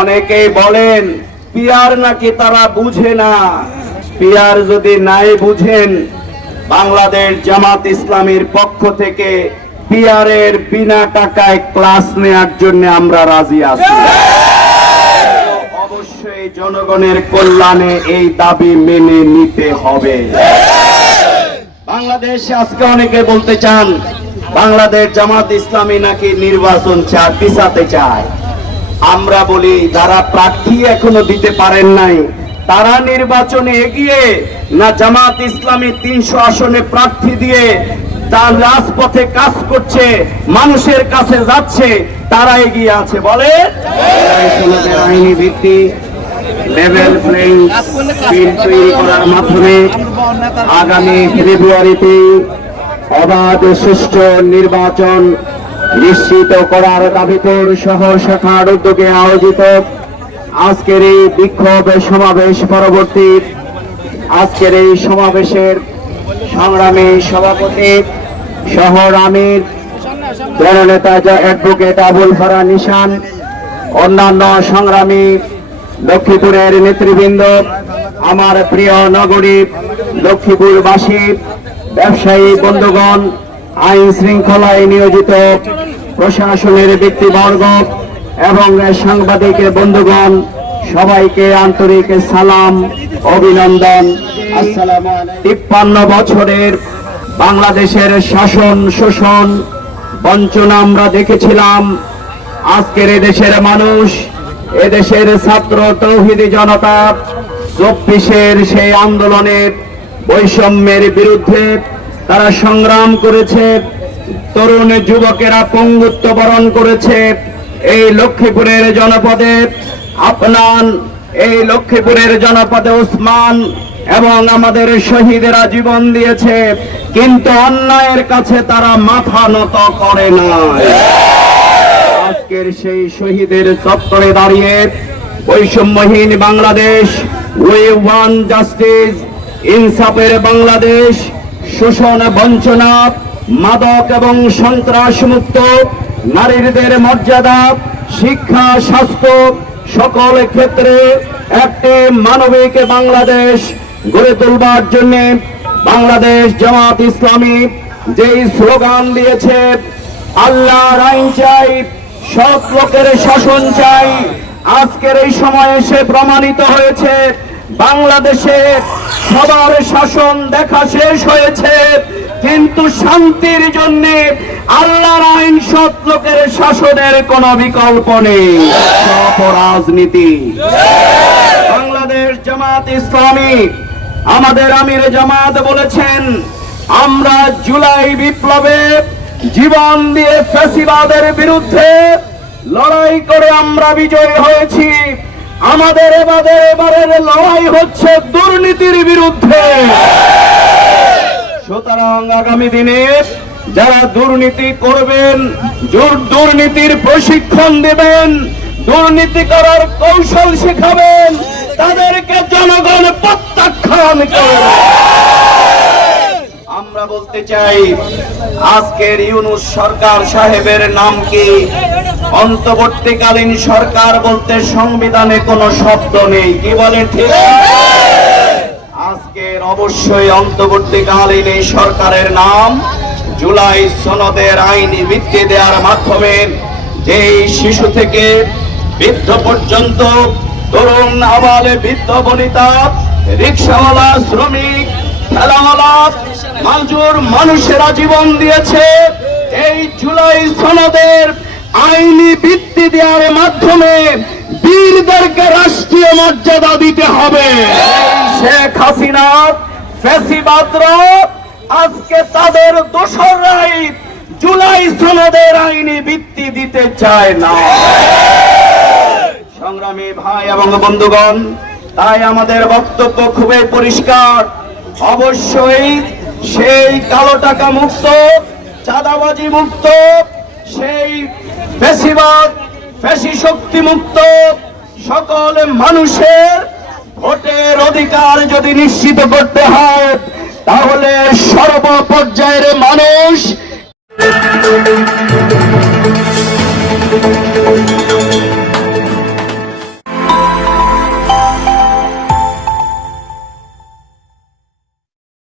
অনেকেই বলেন, পিয়ার নাকি তারা বুঝে না। পিয়ার যদি নাই বুঝেন, বাংলাদেশ জামাত ইসলামীর পক্ষ থেকে পিয়ারের বিনা টাকায় ক্লাস নেয়ার জন্য আমরা রাজি আছি। অবশ্যই জনগণের কল্যাণে এই দাবি মেনে নিতে হবে। বাংলাদেশে আজকে অনেকে বলতে চান, বাংলাদেশ জামাত ইসলামী নাকি নির্বাচন চায় পিছাতে চায়। আমরা বলি, যারা প্রার্থী এখনও দিতে পারেন নাই, তারা নির্বাচনে এগিয়ে না জামাত ইসলামী তিনশো আসনে প্রার্থী দিয়ে তার রাজপথে কাজ করছে, মানুষের কাছে যাচ্ছে, তারা এগিয়ে আছে, বলে? আইনি ভিত্তি লেভেল প্লেইং তৈরি করার মাধ্যমে আগামী ফেব্রুয়ারিতে অবাধ সুষ্ঠু নির্বাচন নিশ্চিত করার দাবিপুর সহ শাখার উদ্যোগে আয়োজিত আজকের এই বিক্ষোভ সমাবেশ পরবর্তী। আজকের এই সমাবেশের সংগ্রামী সভাপতি শহর আমির জননেতা অ্যাডভোকেট আবুল ফারা নিশান, অন্যান্য সংগ্রামী লক্ষ্মীপুরের নেতৃবৃন্দ, আমার প্রিয় নগরী লক্ষ্মীপুরবাসী, ব্যবসায়ী বন্ধুগণ আইন শৃঙ্খলায় নিয়োজিত প্রশাসনের ব্যক্তিবর্গ এবং সাংবাদিক বন্ধুগণ, সবাইকে আন্তরিক সালাম, অভিনন্দন। তিপ্পান্ন বছরের বাংলাদেশের শাসন, শোষণ, বঞ্চনা আমরা দেখেছিলাম। আজকের এদেশের মানুষ এদেশের ছাত্র তৌহিদি জনতা চব্বিশের সেই আন্দোলনের বৈষম্যের বিরুদ্ধে তারা সংগ্রাম করেছে। তরুণ যুবকেরা পঙ্গুত্ব বরণ করেছে এই লক্ষ্মীপুরের জনপদে। আপনার এই লক্ষ্মীপুরের জনপদে ওসমান এবং আমাদের শহীদেরা জীবন দিয়েছে, কিন্তু অন্যায়ের কাছে তারা মাথা নত করে না আজকের সেই শহীদের চত্বরে দাঁড়িয়ে বৈষম্যহীন বাংলাদেশ, উই ওয়ান জাস্টিস, ইনসাফের বাংলাদেশ, শোষণ বঞ্চনা মাদক এবং সন্ত্রাস মুক্ত নারীদের মর্যাদা, শিক্ষা, স্বাস্থ্য সকল ক্ষেত্রে একটি মানবিক বাংলাদেশ গড়ে তুলবার জন্য বাংলাদেশ জামাত ইসলামী যেই স্লোগান দিয়েছে আল্লাহর আইন চাই, সৎ লোকের শাসন চাই। আজকের এই সময়ে সে প্রমাণিত হয়েছে, বাংলাদেশে সবার শাসন দেখা শেষ হয়েছে। কিন্তু শান্তির জন্য আল্লাহর আইন সৎ শাসনের কোন বিকল্প নেই। রাজনীতি। বাংলাদেশ জামাত ইসলামী আমাদের আমির জামাত বলেছেন, আমরা জুলাই বিপ্লবে জীবন দিয়ে ফেসিবাদের বিরুদ্ধে লড়াই করে আমরা বিজয়ী হয়েছি। আমাদের এবারে এবারের লড়াই হচ্ছে দুর্নীতির বিরুদ্ধে। সুতরাং আগামী দিনে যারা দুর্নীতি করবেন দুর্নীতির প্রশিক্ষণ দেবেন, দুর্নীতি করার কৌশল শেখাবেন, তাদেরকে জনগণ প্রত্যাখ্যান করবে। আমরা বলতে চাই, আজকের ইউনুস সরকার সাহেবের নাম কি? অন্তর্বর্তীকালীন সরকার বলতে সংবিধানে কোনো শব্দ নেই, কি বলে ঠিক? আজকের অবশ্যই অন্তর্বর্তীকালীন এই সরকারের নাম জুলাই সনদের আইনি ভিত্তি দেওয়ার মাধ্যমে যেই শিশু থেকে বৃদ্ধ পর্যন্ত তরুণ আবালে বৃদ্ধ বনিতা, রিক্সাওয়ালা, শ্রমিক, ঠেলাওয়ালা, মাজুর মানুষেরা জীবন দিয়েছে এই জুলাই সনদের আইনি ভিত্তি দেওয়ার মাধ্যমে বীরদেরকে রাষ্ট্রীয় মর্যাদা দিতে হবে। শেখ হাসিনা ফেসিবাদরা আজকে তাদের দোসররাই জুলাই সনদের আইনি ভিত্তি দিতে চায় না। সংগ্রামী ভাই এবং বন্ধুগণ, তাই আমাদের বক্তব্য খুবই পরিষ্কার। অবশ্যই সেই কালো টাকা মুক্ত, চাঁদাবাজি মুক্ত, সেই বেশিবাদ বেশি শক্তি মুক্ত সকল মানুষের ভোটের অধিকার যদি নিশ্চিত করতে হয় তাহলে সর্বপর্যায়ের মানুষ